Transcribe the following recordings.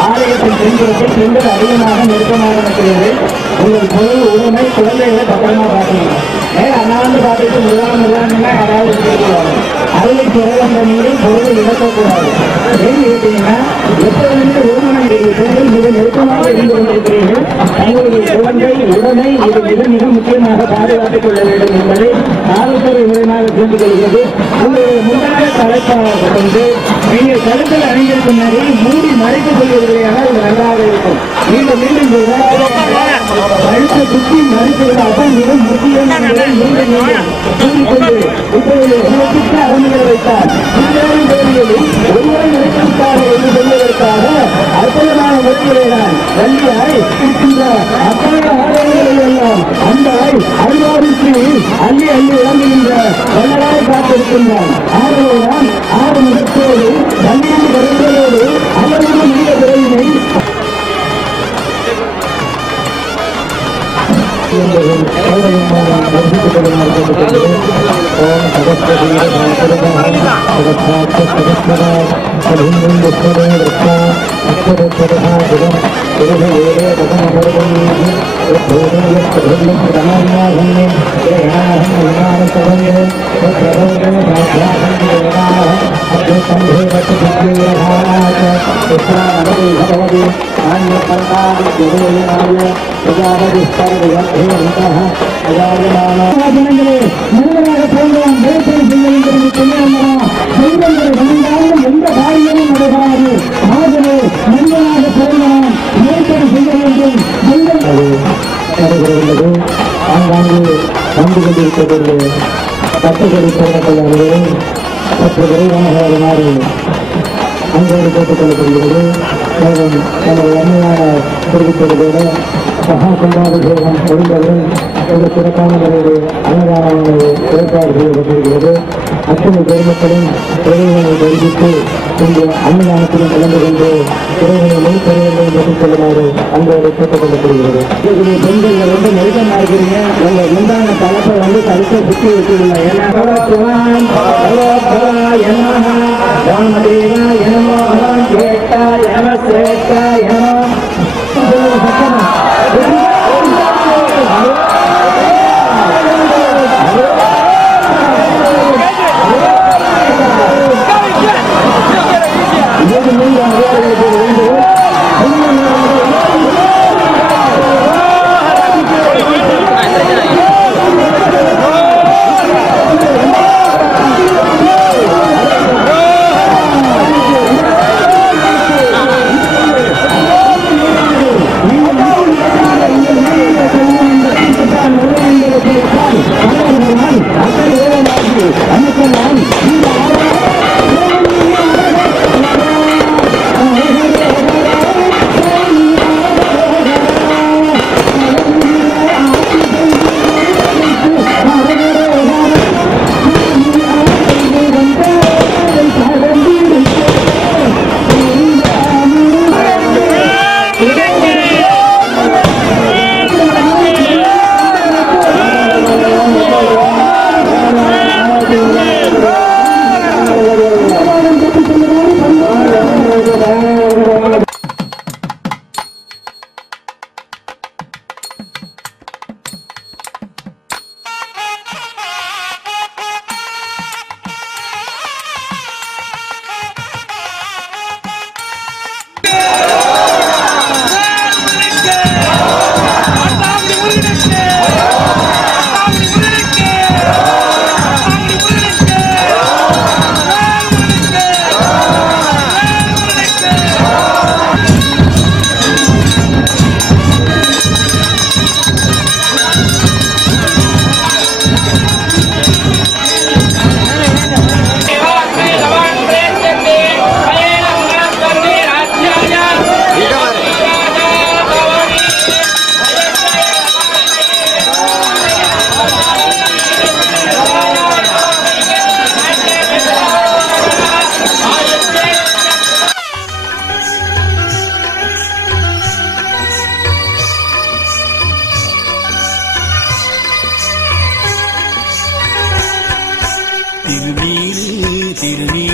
ஆலயத்தின் பின்புறத்தில் பெண்கள் அதிகமாக நெருக்கமாக இருக்கிறது. உங்கள் பொருள் உரிமை குழந்தைகளை பத்திரமா பார்க்கணும். அண்ணாந்து பார்த்துட்டு முல்லாமன்னா யாராவது கேட்கக்கூடாது. அருளை பிறந்த நீரில் பொருள் இழக்கக்கூடாது. ஏன்னு கேட்டீங்கன்னா எப்போதுமே உரிமை பெண்கள் மிக நெருக்கமாக இருந்து கொண்டிருக்கிறீர்கள். தங்களுடைய குழந்தை உடலை இது மிக மிக முக்கியமாக பாதுகாத்துக் கொள்ள வேண்டும் என்பதை காவல்துறை மூலமாக புரிந்து கொள்கிறது. உங்களுடைய முன்னாள் தலைப்பாளர் கொண்டு நீங்கள் கருத்தில் அணிந்திருக்கும் நிறைய மூடி மறைத்துக் கொள்வீர்களாக இது நன்றாக இருக்கும். மீண்டும் மீண்டும் கழுத்தை சுற்றி மறைப்பதாக மிக முக்கியமான கூறிக்கொண்டு இப்பொழுது உலகிற்கு அரங்குகளை வைத்தார். ஒருவரை நினைப்பதற்காக என்று சொல்வதற்காக அற்புதமான முறையிலேதான் வள்ளியாய் இருக்கின்ற அத்தனை ஆலயங்களில் எல்லாம் அந்த அருவாருக்கு அள்ளி அள்ளி விளங்குகின்ற வல்லராய் காத்திருக்கின்றான். ஆகவேதான் ஆறு முகத்தோடு தண்ணீர் வருவதோடு அவரது நீண்ட விரைவினை எந்த காரியமும் நடைபெறாது. ஆகவே மனிதனாக பிறந்தவன் நேர்கொடை செய்ய வேண்டும். நடைபெறுகின்றது. ஆங்காங்கு வந்து கொண்டிருக்கிறது. கட்டுக்கொடி போடப்பட்டவர்கள் சற்று விரைவாக வருமாறு அங்கோடு போட்டுக் கொள்ளப்படுகிறது. மேலும் தனது அண்மையான தெரிவித்தது கூட மகா கும்பாபிஷேகம் முடிந்தவரை ஒரு சிறப்பான முறையில் அன்னதானங்கள் ஏற்பாடு செய்யப்பட்டிருக்கிறது. அத்தனை பெருமக்களும் இறைவனை தெரிவித்து இன்று அன்னதானத்திலும் கலந்து கொண்டு இறைவனை முழுப்பெருவர்களை பெற்றுக் கொள்ளுமாறு அங்கோடு கேட்டுக் கொள்ளப்படுகிறது. பெண்கள் ரொம்ப நெருக்கமாக இருக்கிறீங்க. உங்கள் முந்தான தலைப்பை வந்து கருத்தை சுற்றி வச்சுக்கல.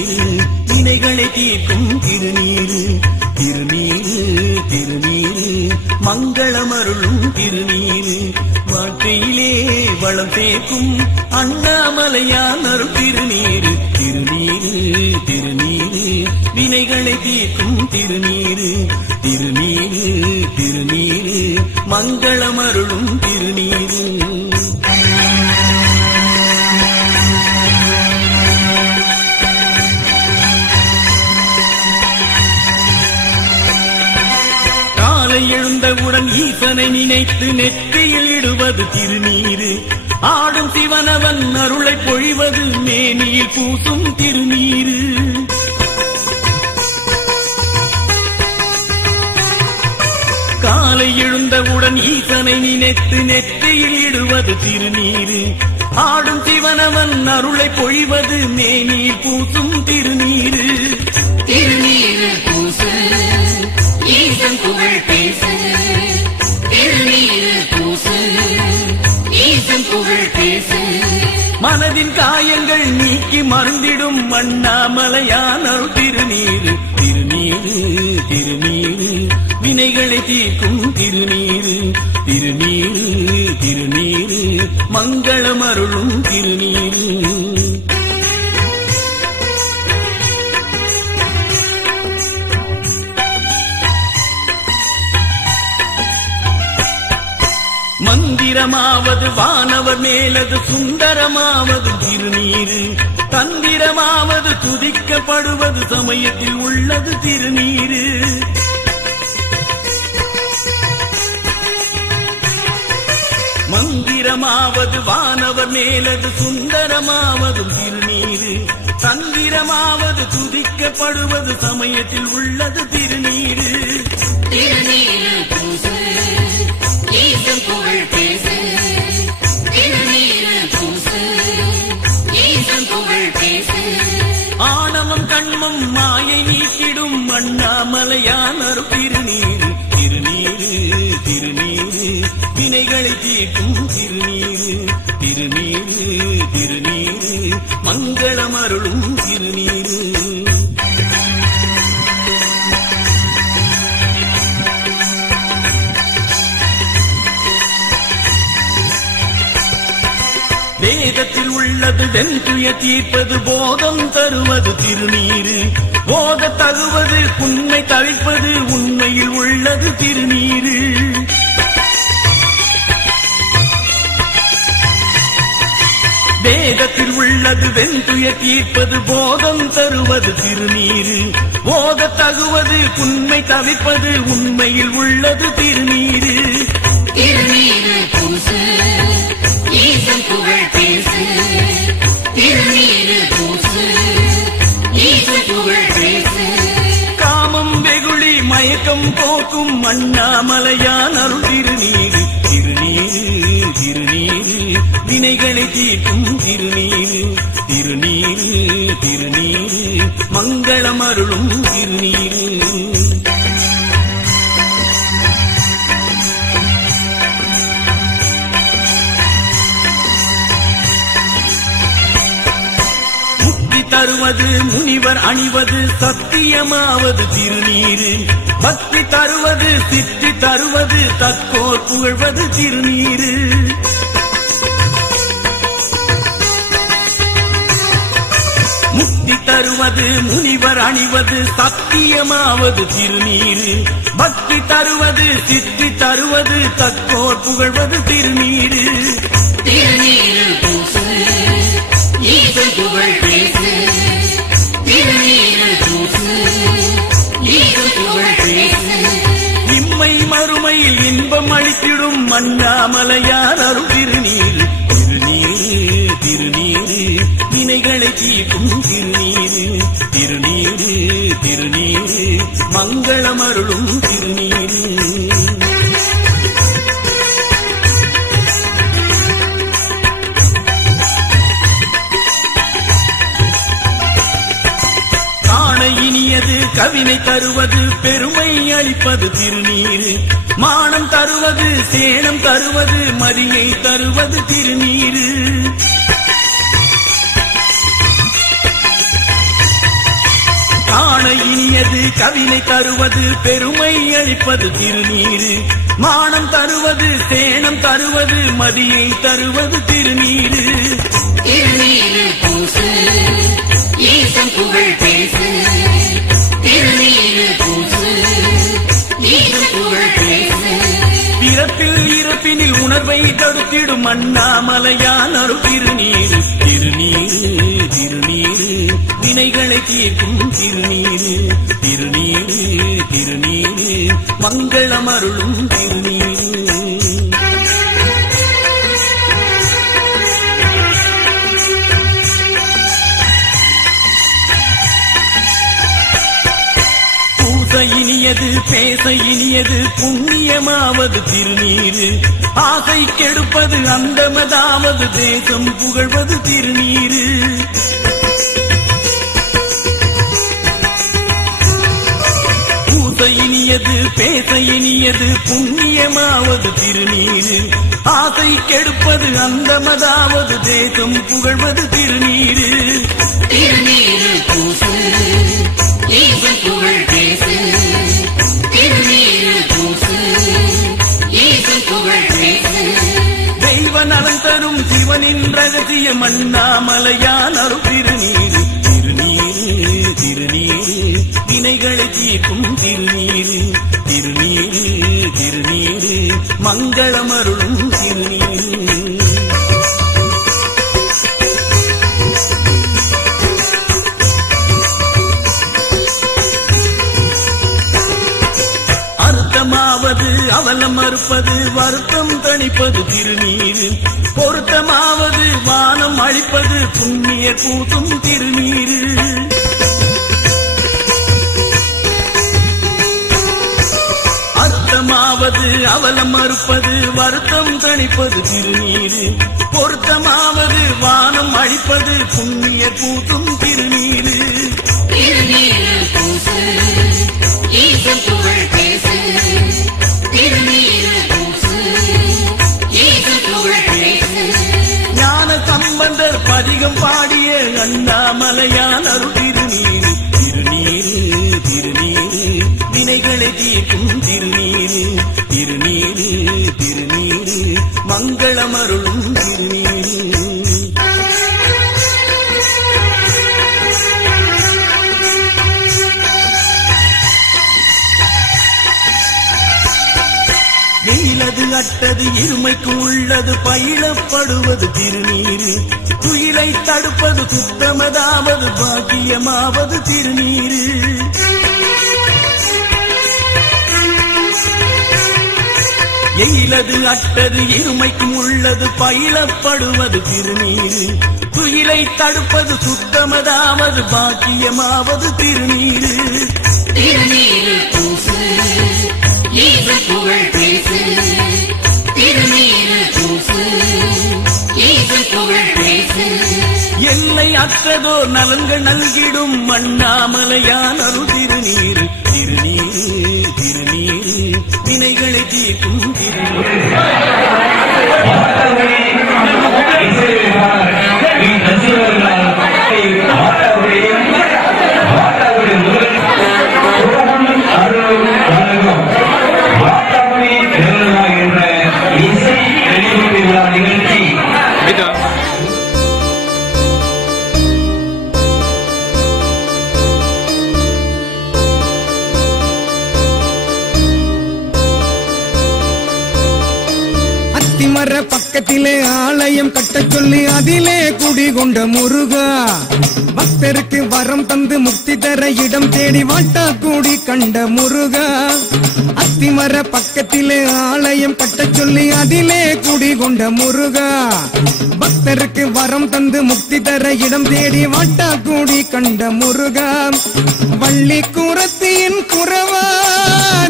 திருநீரு வினைகளை தீர்க்கும் திருநீரு திருநீரு திருநீரு மங்களமருளும் திருநீரு வாழ்க்கையிலே வளம் சேர்க்கும் அண்ணாமலையான் அருள் திருநீரு திருநீரு திருநீரு வினைகளை தீர்க்கும் திருநீரு திருநீரு திருநீரு மங்களமருளும் திருநீரு எழுந்தவுடன் ஈசனை நினைத்து நெற்றியில் இடுவது திருநீரு ஆடும் சிவனவன் அருளை பொழிவது மேனியில் பூசும் திருநீரு காலை எழுந்தவுடன் ஈசனை நினைத்து நெற்றியில் இடுவது திருநீரு ஆடும் சிவனவன் அருளை பொழிவது மேனியில் பூசும் திருநீரு திருநீரு பூசு ஈசன் புகழ் பேசு திருநீரு பூசு ஈசன் புகழ் பேசு மனதின் காயங்கள் நீக்கி மருந்திடும் அண்ணாமலையான் அருள் திருநீரு திருநீரு திருநீரு வினைகளை தீர்க்கும் திருநீரு திருநீரு திருநீரு மங்களமருளும் திருநீரு மந்திரமாவது வானவர் மேலது சுந்தரமாவது திருநீரு தந்திரமாவது துதிக்கப்படுவது சமயத்தில் உள்ளது திருநீரு மந்திரமாவது வானவர் மேலது சுந்தரமாவது திருநீரு தந்திரமாவது துதிக்கப்படுவது சமயத்தில் உள்ளது திருநீரு திருநீரு பூசு ஈசன் புகழ் பேசு திருநீரு பூசு ஈசன் புகழ் பேசு ஆணவம் கண்மம் மாயை நீக்கிடும் அண்ணாமலையான் அருள் திருநீரு திருநீரு திருநீரு வினைகளை தீர்க்கும் திருநீரு திருநீரு திருநீரு மங்களமருளும் திருநீரு வேதத்தில் உள்ளது வெண்துய தீர்ப்பது போதம் தருவது திருநீரு போத தருவது உண்மை தவிர்ப்பது உண்மையில் உள்ளது திருநீரு வேதத்தில் உள்ளது வெண்துய தீர்ப்பது போதம் தருவது திருநீரு போத தகுவது உண்மை தவிர்ப்பது உண்மையில் உள்ளது திருநீரு திருநீரு பூசு ஈசன் புகழ் பேசு திருநீரு பூசு ஈசன் புகழ் பேசு காமம் வெகுளி மயக்கம் போக்கும் அண்ணாமலையான் அருள் திருநீரு திருநீரு திருநீரு வினைகளை தீர்க்கும் திருநீரு திருநீரு திருநீரு மங்களமருளும் திருநீரு தருவது முனிவர் அணிவது சத்தியமாவது திருநீரு பக்தி தருவது சித்தி தருவது தக்கோர் புகழ்வது திருநீரு முக்தி தருவது முனிவர் அணிவது சத்தியமாவது திருநீரு பக்தி தருவது சித்தி தருவது தக்கோர் புகழ்வது திருநீரு திருநீரு பூசு ஈசன் புகழ் பேசு திருநீரு பூசு ஈசன் புகழ் பேசு இம்மை மறுமையில் இன்பம் அளித்திடும் அண்ணாமலையார் அருள் திருநீரு திருநீரு திருநீரு வினைகளை தீர்க்கும் திருநீரு திருநீரு திருநீரு மங்களமருளும் திருநீரு இனியது கவினை தருவது பெருமை அளிப்பது திருநீரு மானம் தருவது சேனம் தருவது மதியை தருவது திருநீரு இனியது கவினை தருவது பெருமை அளிப்பது திருநீரு மானம் தருவது சேனம் தருவது மதியை தருவது திருநீரு திருநீரு பூசு ஈசன் புகழ் பேசு திருநீரு பூசு ஈசன் புகழ் பேசு பிறப்பில் இருப்பினில் உணர்வை தடுத்திடும் அண்ணாமலையான் அருள் திருநீரு திருநீரு திருநீரு வினைகளை தீர்க்கும் திருநீரு திருநீரு திருநீரு மங்களம் அருளும் திருநீரு இனியது பேச இனியது புண்ணியமாவது திருநீரு ஆசை கெடுப்பது அந்தமதாவது தேசம் புகழ்வது திருநீரு பூச இனியது பேச இனியது புண்ணியமாவது திருநீரு ஆசை கெடுப்பது அந்தமதாவது தேசம் புகழ்வது திருநீரு திருநீரு பூசு ஈசன் புகழ் பேசு திருநீரு பூசு ஈசன் புகழ் பேசு தெய்வ நலன் தரும் சிவனின் ரகசியம் அண்ணாமலையான் அருள் திருநீரு திருநீரு திருநீரு வினைகளை தீர்க்கும் திருநீரு திருநீரு திருநீரு மங்களம் அருளும் திருநீரு அவலம் மறுப்பது வருத்தம் தணிப்பது திருநீரு பொருத்தமாவது வானம் அழிப்பது புண்ணிய கூட்டும் திருநீரு அர்த்தமாவது அவலம் மறுப்பது வருத்தம் தணிப்பது திருநீரு பொருத்தமாவது வானம் அழிப்பது புண்ணிய கூட்டும் திருநீரு திருநீரு பூசு ஈசன் புகழ் பேசு திருநீரு பூசு ஈசன் புகழ் பேசு ஞான சம்பந்தர் பதிகம் பாடிய அண்ணாமலையான் அருள் திருநீரு திருநீரு திருநீரு வினைகளை தீர்க்கும் திருநீரு திருநீரு திருநீரு மங்களம் அருளும் திருநீரு வெயிலது அட்டது இருமைக்கு உள்ளது பயிலப்படுவது திருநீரு துயிலை தடுப்பது சுத்தமதாவது பாக்கியமாவது திருநீரு எயிலது அட்டது இருமைக்கும் உள்ளது பயிலப்படுவது திருநீரு துயிலை தடுப்பது சுத்தமதாவது பாக்கியமாவது திருநீரு திருநீரு பூசு ஈசன் புகழ் பேசு திருநீரு பூசு ஈசன் புகழ் பேசு எல்லை அற்றதோ நலன்கள் நல்கிடும் அண்ணாமலையான் அருள் திருநீரு திருநீரு திருநீரு வினைகளை தீர்க்கும் அத்திமர பக்கத்திலே ஆலயம் கட்டச் சொல்லி அதிலே குடிகொண்ட முருகா பக்தருக்கு வரம் தந்து முக்தி தர இடம் தேடி வாட்டா கூடி கண்ட முருகா அத்திமர பக்கத்திலே ஆலயம் கட்டச் சொல்லி அதிலே குடிகொண்ட முருகா பக்தருக்கு வரம் தந்து முக்தி தர இடம் தேடி வாட்டா கூடி கண்ட முருகா வள்ளி குரத்தியின் குறவா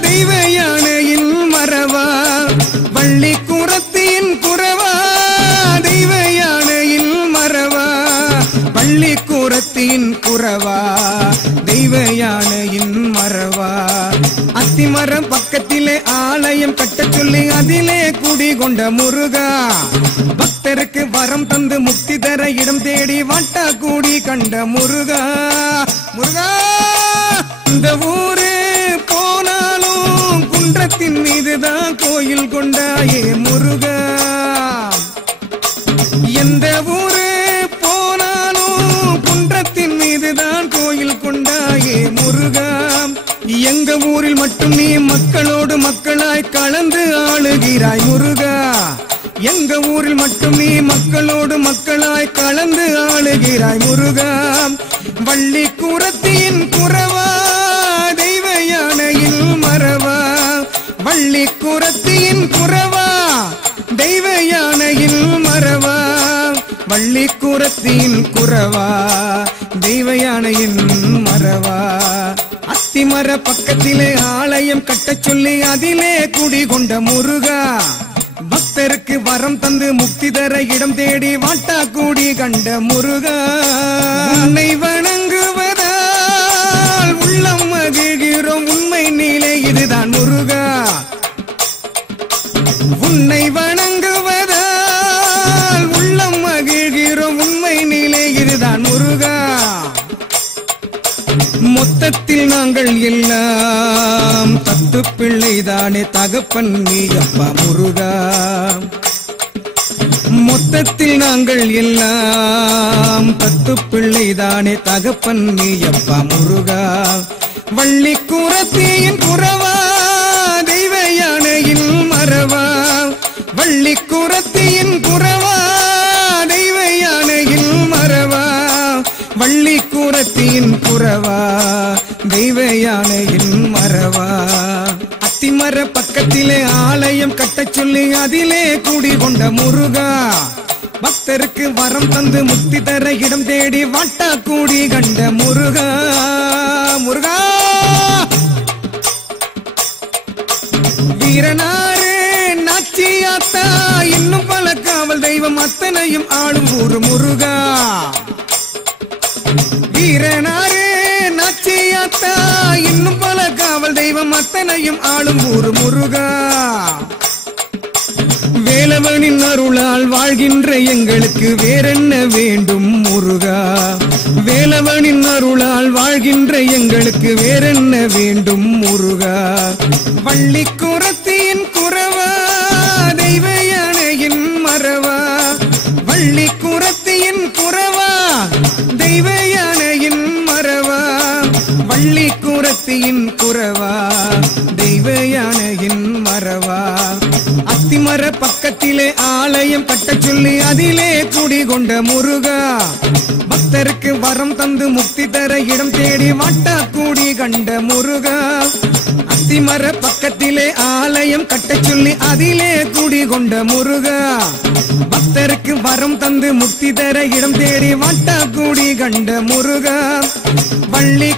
தெய்வ யானையின் மரவா வள்ளி குரத்தியின் குறவா தெய்வ யானையின் மரவா வள்ளி குரத்தின் குறவா தெய்வ யானையின் மரவா அத்திமரம் பக்கத்திலே ஆலயம் கட்டச் சொல்லி அதிலே குடிகொண்ட முருகா பக்தருக்கு வரம் தந்து முக்தி தர இடம் தேடி வாட்டா கூடி கண்ட முருகா முருகா எந்த ஊரு போனாலும் குன்றத்தின் மீதுதான் கோயில் கொண்டாயே முருகா. எந்த ஊரு போனாலும் குன்றத்தின் மீதுதான் கோயில் கொண்டாயே முருகா. எங்க ஊரில் மட்டும் நீ மக்களோடு மக்களாய் கலந்து ஆளுகிறாய் முருகா. எங்க ஊரில் மட்டும் நீ மக்களோடு மக்களாய் கலந்து ஆளுகிறாய் முருகா. வள்ளி குரத்தியின் குறவா தெய்வ யானையில் மறவா. வள்ளி குரத்தியின் குறவா தெய்வ யானையில் மறவா. வள்ளி குரத்தின் குறவா தெய்வ யானையின் மறவா. அத்திமர பக்கத்திலே ஆலயம் கட்டச் சொல்லி அதிலே குடிகொண்ட முருகா. பக்தருக்கு வரம் தந்து முக்தி தர இடம் தேடி வாட்டா கூடி கண்ட முருகா. உன்னை வணங்குவதால் உள்ளம் மகிழ்கிறோம் உண்மை நிலை இதுதான் முருகா. உன்னை வணங்குவதால் உள்ளம் மகிழ்கிறோம் உண்மை நிலை இதுதான் முருகா. மொத்தத்தில் நாங்கள் எல்லாம் தத்து பிள்ளைதானே தகப்பன் நீ அப்பா முருகா. மொத்தத்தில் நாங்கள் எல்லாம் தத்து பிள்ளைதானே தகப்பன் நீ அப்பா முருகா. வள்ளி குரத்தியின் குறவா தெய்வ யானையில் மறவா. வள்ளி குரத்தியின் குறவா தெய்வ யானையில் மறவா. வள்ளி குரத்தின் குறவா தெய்வ யானையின் மறவா. அத்திமர பக்கத்திலே ஆலயம் கட்டச் சொல்லி அதிலே குடிகொண்ட முருகா. பக்தருக்கு வரம் தந்து முக்தி தர இடம் தேடி வாட்டா கூடி கண்ட முருகா. முருகா வீரனாரே நாச்சியாத்தா இன்னும் பல காவல் தெய்வம் அத்தனையும் ஆளும் ஊரு முருகா. வீரனாரே நாச்சியாத்தா இன்னும் பல காவல் தெய்வம் அத்தனையும் ஆளும் ஊரு முருகா. வேலவனின் அருளால் வாழ்கின்ற எங்களுக்கு வேறென்ன வேண்டும் முருகா. வேலவனின் அருளால் வாழ்கின்ற எங்களுக்கு வேறென்ன வேண்டும் முருகா. வள்ளி குரத்தியின் குறவா தெய்வ யானையின் மறவா. வள்ளி குரத்தியின் குறவா தெய்வ யானையின் மறவா. வள்ளி குரத்தியின் குறவா தெய்வ யானையின் மறவா. அத்திமர பக்கத்திலே ஆலயம் கட்டச் சொல்லி அதிலே குடிகொண்ட முருகா. பக்தருக்கு வரம் தந்து முக்தி தர இடம் தேடி வாட்டா கூடி கண்ட முருகா. அத்திமர பக்கத்திலே ஆலயம் கட்டச் சொல்லி அதிலே குடிகொண்ட முருகா. பக்தருக்கு வரம் தந்து முக்தி தர இடம் தேடி வாட்டா கூடி கண்ட முருகா. வள்ளி